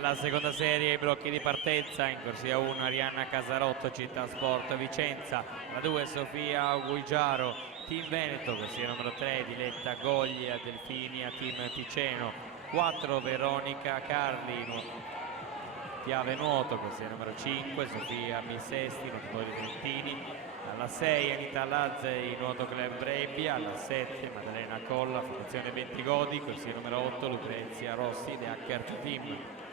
la seconda serie, i blocchi di partenza. In corsia 1 Arianna Casarotto, Città Sport Vicenza. La 2 Sofia Guigiaro, Team Veneto. Corsia numero 3 Diletta Goglia, Delfinia, Team Piceno. 4 Veronica Carli, Piave Nuoto. Corsia numero 5 Sofia Bissesti, nuotatori trentini. Alla 6 Anita Lazzei, Nuoto Club Brebbia. Alla 7 Maddalena Colla, Fondazione Bentigodi. Corsia numero 8 Lucrezia Rossi, The Hacker Team.